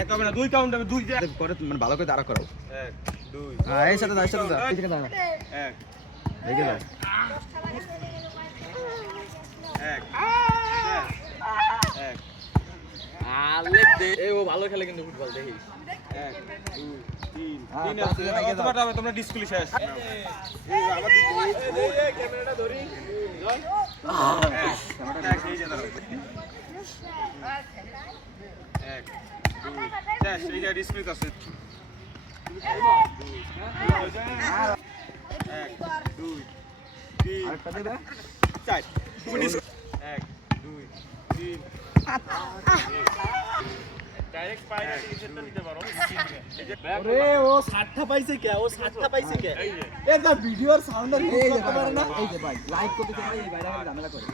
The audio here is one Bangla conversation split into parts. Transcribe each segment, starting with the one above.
এক হবে না, 2 কাউন্ট হবে, 2 করে মানে ভালো করে দাঁড়া করো। 1 2 হ্যাঁ এই সাথে দাও, এই সাথে দাও, এই দিকে দাও। 1 দেখে দাও। 1 1 আলে দে এই ও ভালো খেলে কিন্তু ফুটবল দেখি। 1 2 3 হ্যাঁ, 3 আছে। দেখে দাও। তোমরা ডিসকুলি শেষ। এই আবার এই ক্যামেরাটা ধরি। এই যে দাও। 1 2 শেষ, এই যে ডিসকুলি আছে। 1 2 3 আরেকটা দেবে? 4 তুমি ডিসকুলি 1 2 3 ডাইরেক্ট পাইলে টিকেটটা নিতে পারো। আরে ও 60টা পাইছে কে? ও 60টা পাইছে কে? এ দা ভিডিওর সাউন্ড আর এই যে করতে পারে না। এই যে ভাই লাইক করতে চাই এই বাইরে খালি ঝামেলা করে।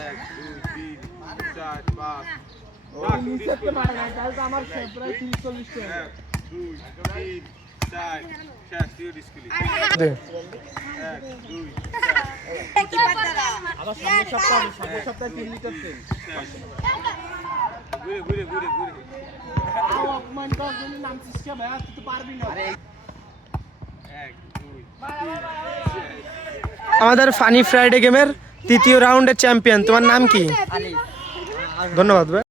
1 2 3 4 5 ও নিচেতে মারা না, তাহলে তো আমার প্রায় 30-40 টা। 1 2 3 4 শেষ, তুই ডিসকুলি। 1 2 আবার সামনের সপ্তাহে 3 লিটার তেল। ঘুরে আও অপমান করার জন্য নামছিস কে ভাই? তুই তো পারবি না। 1 2 আমাদের ফানি ফ্রাইডে গেমের তৃতীয় রাউন্ডের চ্যাম্পিয়ন, তোমার নাম কি? ধন্যবাদ ভাই।